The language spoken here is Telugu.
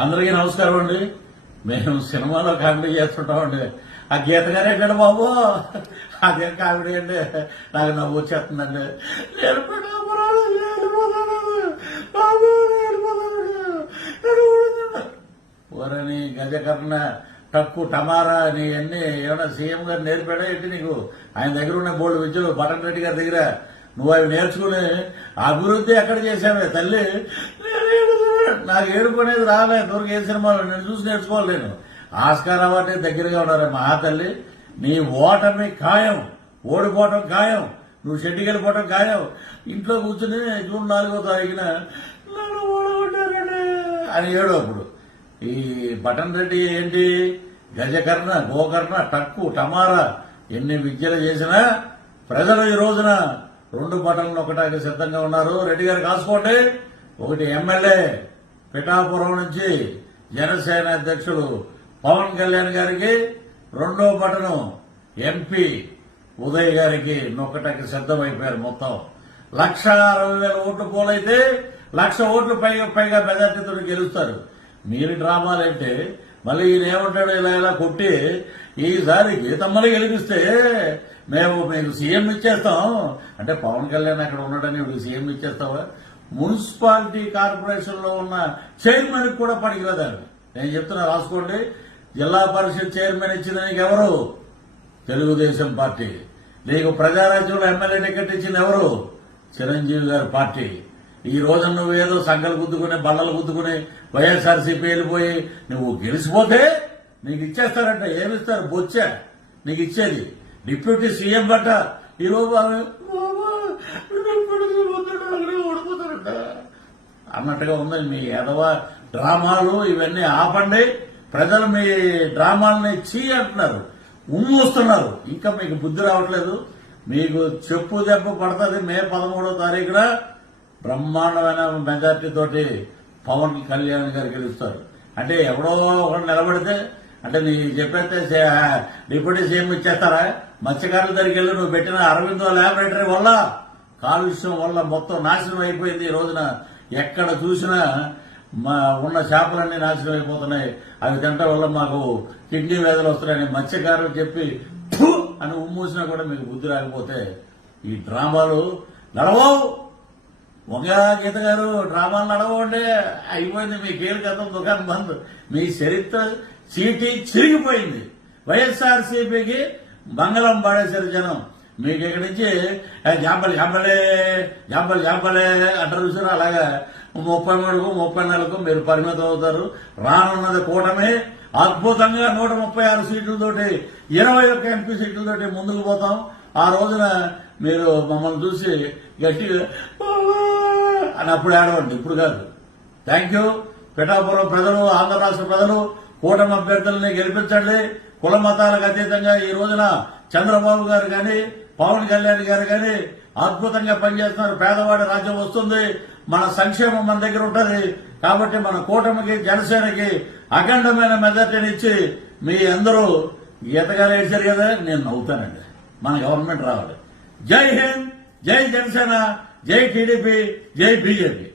అందరికీ నమస్కారం అండి. మేము సినిమాలో కామెడీ చేస్తుంటామండి. ఆ గీత గారు ఎక్కడ బాబు, అదే కామెడీ అండి. నాకు నవ్వు వచ్చేస్తుందండి. ఓరని గజకర్ణ టక్కు టమారా నీ అన్ని ఏమన్నా సీఎం గారు నేర్పాడా ఏంటి నీకు? ఆయన దగ్గర ఉన్న బోల్డ్ విద్యలు బటన్ రెడ్డి గారి దగ్గర నువ్వు అవి నేర్చుకుని అభివృద్ధి ఎక్కడ చేశావే తల్లి? నాకు ఏడుకునేది రాలే దొరికి ఏ సినిమాలో నేను చూసి నేర్చుకోవాలి. నేను ఆస్కార్ అవార్డే దగ్గరగా ఉన్నారు మహాతల్లి. నీ ఓటమి ఖాయం, ఓడిపోవటం ఖాయం, నువ్వు షెడ్డికి వెళ్ళిపోవటం ఖాయం. ఇంట్లో కూర్చుని జూన్ 4వ తారీఖున నన్ను ఓడగొట్టారండి అని ఏడు. అప్పుడు ఈ బటన్ రెడ్డి ఏంటి గజకర్ణ గోకర్ణ టక్కు టమారా ఎన్ని విద్యలు చేసినా ప్రజలు ఈ రోజున 2 బటన్లు ఒకటానికి సిద్ధంగా ఉన్నారు. రెడ్డి గారు కాసుకోండి. ఒకటి ఎమ్మెల్యే పిఠాపురం నుంచి జనసేన అధ్యక్షుడు పవన్ కళ్యాణ్ గారికి, 2వ బటను ఎంపీ ఉదయ్ గారికి నొక్కటానికి సిద్దమైపోయారు. మొత్తం 1,60,000 ఓట్లు పోలైతే 1,00,000 ఓట్లు పైగా మెజార్టీతో గెలుస్తారు. మీరు డ్రామాలంటే మళ్ళీ ఈయన ఏమంటాడు, ఇలా కొట్టి ఈసారి గీతమ్మని గెలిపిస్తే మేము మీకు సీఎం ఇచ్చేస్తాం అంటే పవన్ కళ్యాణ్ అక్కడ ఉన్నాడని ఇప్పుడు సీఎం ఇచ్చేస్తావా? మున్సిపాలిటీ కార్పొరేషన్ లో ఉన్న చైర్మన్ కూడా పనికిరాదు. నేను చెప్తున్నా రాసుకోండి. జిల్లా పరిషత్ చైర్మన్ ఇచ్చింది ఎవరు? తెలుగుదేశం పార్టీ. నీకు ప్రజారాజ్యంలో ఎమ్మెల్యే టికెట్ ఇచ్చింది ఎవరు? చిరంజీవి గారి పార్టీ. ఈ రోజు నువ్వు ఏదో సంఘాలు గుద్దుకుని బల్లలు గుద్దుకుని వైఎస్ఆర్సీపీ వెళ్ళిపోయి నువ్వు గెలిచిపోతే నీకు ఇచ్చేస్తారంట. ఏమిస్తారు? బొచ్చా నీకు ఇచ్చేది. డిప్యూటీ సీఎం బట్ట ఈ రోజు అన్నట్టుగా ఉంది మీ ఎదవ డ్రామాలు. ఇవన్నీ ఆపండి. ప్రజలు మీ డ్రామాలని అంటున్నారు, ఉమ్మూస్తున్నారు. ఇంకా మీకు బుద్ధి రావట్లేదు. మీకు చెప్పు దెబ్బ పడుతుంది. మే 13వ తారీఖున బ్రహ్మాండమైన మెజార్టీ తోటి పవన్ కళ్యాణ్ గారు గెలుస్తారు. అంటే ఎవడో ఒకటి నిలబడితే అంటే నీ చెప్పేస్తే డిప్యూటీ సీఎం ఇచ్చేస్తారా? మత్స్యకారుల దగ్గరికి వెళ్ళి నువ్వు పెట్టిన అరవిందో ల్యాబొరేటరీ వల్ల కాలుష్యం వల్ల మొత్తం నాశనం అయిపోయింది. ఈ రోజున ఎక్కడ చూసినా ఉన్న చేపలన్నీ నాశనం అయిపోతున్నాయి. అవి తినటం వల్ల మాకు కిడ్నీ వ్యాధులు వస్తున్నాయని మత్స్యకారులు చెప్పి అని ఉమ్మూసినా కూడా మీకు బుద్ధి రాకపోతే ఈ డ్రామాలు నడవవు. ఒక గీత గారు డ్రామాలు నడవండి. అయిపోయింది మీ కేలు గతం దుకాణం బంద్. మీ చరిత్ర చీటీ చిరిగిపోయింది. వైఎస్ఆర్సీపీకి మంగళం పాడేశారు జనం. మీకు ఇక్కడి నుంచి జాంపలే అంటారు చూసారు. అలాగా 33కు 34కు మీరు పరిమితం అవుతారు. రానున్నది కూటమి అద్భుతంగా 136 సీట్లతోటి 21 ఎంపీ సీట్లతోటి ముందుకు పోతాం. ఆ రోజున మీరు మమ్మల్ని చూసి గట్టిగా అని అప్పుడు ఏడవండి, ఇప్పుడు కాదు. Thank you. పిఠాపురం ప్రజలు, ఆంధ్ర రాష్ట్ర ప్రజలు కూటమి అభ్యర్థులని గెలిపించండి. కుల మతాలకు అతీతంగా ఈ రోజున చంద్రబాబు గారు కానీ పవన్ కళ్యాణ్ గారు కానీ అద్భుతంగా పనిచేస్తున్నారు. పేదవాడి రాజ్యం వస్తుంది. మన సంక్షేమం మన దగ్గర ఉంటుంది. కాబట్టి మన కూటమికి జనసేనకి అఖండమైన మెజార్టీని ఇచ్చి మీ అందరూ గీతగానే ఏడ్చారు కదా, నేను నవ్వుతానండి. మన గవర్నమెంట్ రావాలి. జై హింద్, జై జనసేన, జై టీడీపీ, జై బీజేపీ.